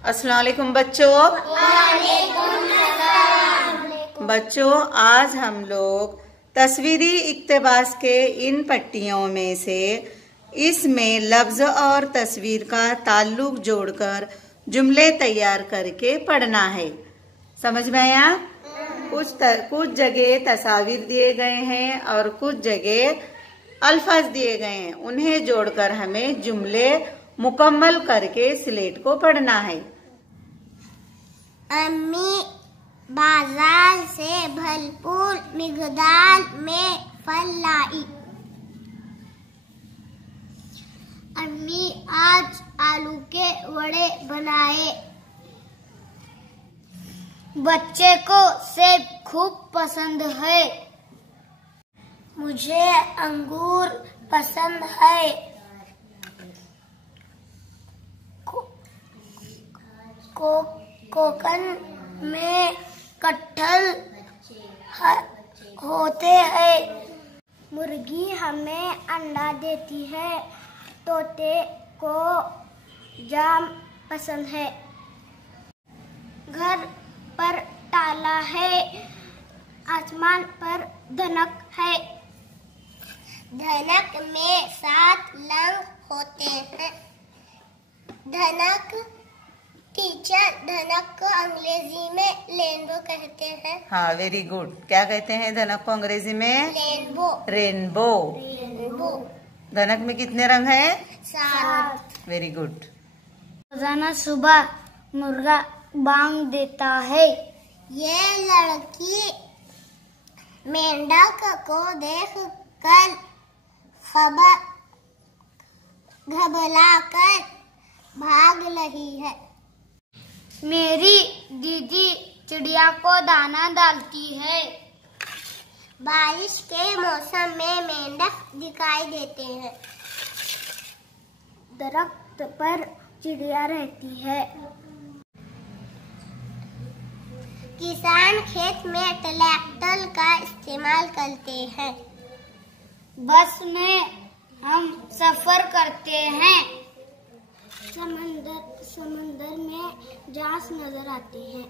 अस्सलाम वालेकुम बच्चों। बच्चों, आज हम लोग तस्वीरी इक्तबास के इन पट्टियों में से इसमें लफ्ज़ और तस्वीर का ताल्लुक जोड़कर जुमले तैयार करके पढ़ना है। समझ में आया? कुछ जगह तस्वीर दिए गए हैं और कुछ जगह अल्फाज दिए गए हैं। उन्हें जोड़कर हमें जुमले मुकम्मल करके स्लेट को पढ़ना है। अम्मी बाजार से भरपूर मिकदार में फल लाई। अम्मी आज आलू के वड़े बनाए। बच्चे को सेब खूब पसंद है। मुझे अंगूर पसंद है। कोकन में कटहल होते हैं। मुर्गी हमें अंडा देती है। तोते को जाम पसंद है। घर पर ताला है। आसमान पर धनक है। धनक में 7 रंग होते हैं। धनक टीचर, धनक को अंग्रेजी में रेनबो कहते हैं। हाँ, वेरी गुड। क्या कहते हैं धनक को अंग्रेजी में? रेनबो। रेनबो। रेनबो। धनक में कितने रंग हैं? 7। Very good. रोजाना सुबह मुर्गा बांग देता है। ये लड़की मेंढक को देखकर घबराकर भाग रही है। मेरी दीदी चिड़िया को दाना डालती है। बारिश के मौसम में मेंढक दिखाई देते हैं। दरख्त पर चिड़िया रहती है। किसान खेत में ट्रैक्टर का इस्तेमाल करते हैं। बस में हम सफर करते हैं। समंदर में जहाज नजर आती है।